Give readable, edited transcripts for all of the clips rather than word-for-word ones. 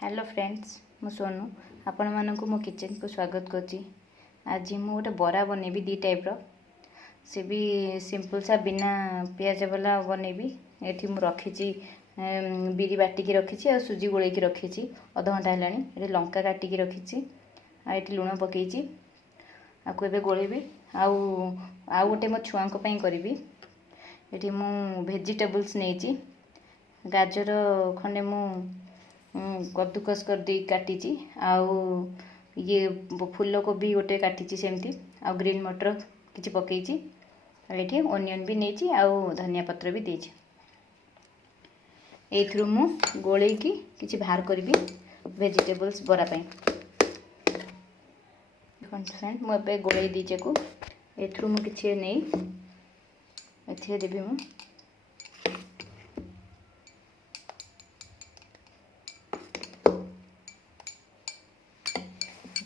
Hello friends, मु सोनू आपण मानक मो किचन को स्वागत करची। आज मु गोटे बरा बनैबी दी टाइप रो, से भी सिंपल सा बिना प्याज वाला बनैबी। एठी मु रखीची बिरी बाटी की रखीची आ सुजी गोळे की रखीची आधा घंटा हलानी। एठी लंका काटी की रखीची आ एठी लूण पकेईची आकु एबे गोळेबी। आ गोटे मो छुआ को पई करबी। एठी मु वेजिटेबल्स नेची, गाजर खंडे मु कद्दूकस कर दी काटी, आउ ये फूल कोबी गोटे काटी सेमती, आ ग्रीन मटर किछि पकेईची, एठी ओनियन भी नेची, आउ धनिया पत्र भी देची। एथरु मु गोळेई की किछि बाहर करबी वेजिटेबल्स बरा पई। फ्रेंड मु एबे गोळेई दीचे को एथरु मु किछि नै एथि देबी मु।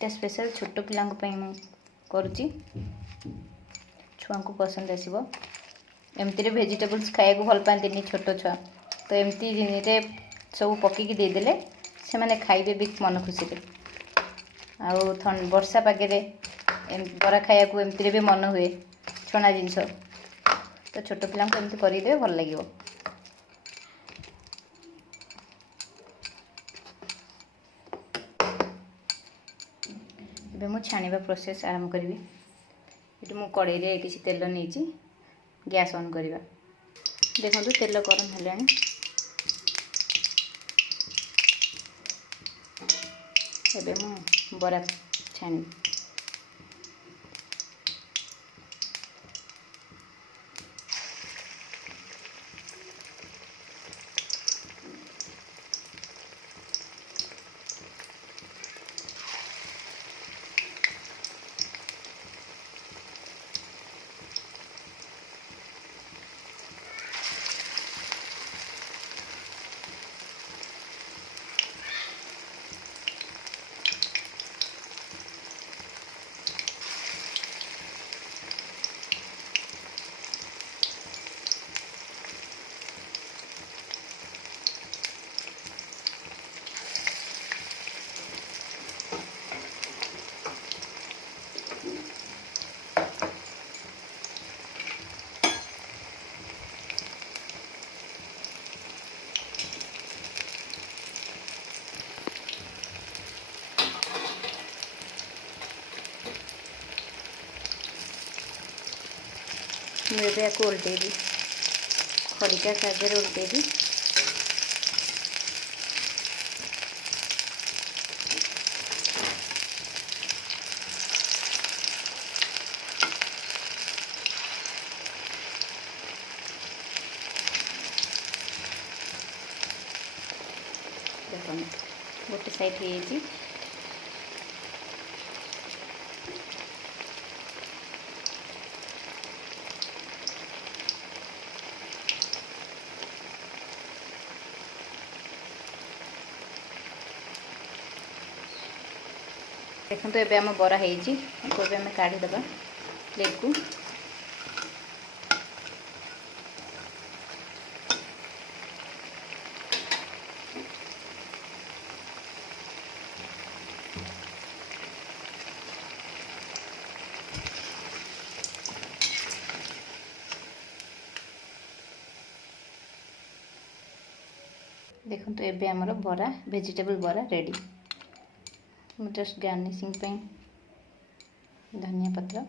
स्पेशल छोट पिला करुच्ची, छुआ को पसंद आसो। एमती वेजिटेबल्स खाया भल पाती छोट छुआ, तो एमती सब पकईकी देदेले से माने खाइबे भी मन खुशी। आउ वर्षा पागे बरा खाया को एमती भी मन हुए छणा जिनस, तो छोट पिला एमती करदे भल लगे। मु छाणीबा प्रोसेस आरंभ करी। ये मु कड़ाई रे किसी तेल नहीं, गैस ऑन करवा। देखो तेल गरम है, एबे मु बरा छाणी। मुझे को उल्टेबी, खड़िका सागर उल्टेबी। देखो गोटे साइड हो देखो। तो ये आम बरा होम काढ़ीदे प्लेट को। देखो तो ये आमर बरा वेजिटेबल बरा रेडी। जस्ट गार्निशिंग पे धनिया पत्र,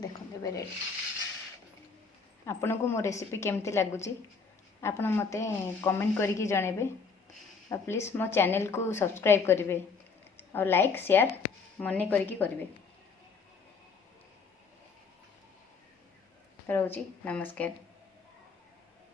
देखो ये रेडी। आपन को मो रेसिपी केमती लगुच आपण मते कमेंट करके जणेबे। और प्लीज़ मो चैनल को सब्सक्राइब करेंगे और लाइक शेयर मन करके करेंगे। रोची नमस्कार।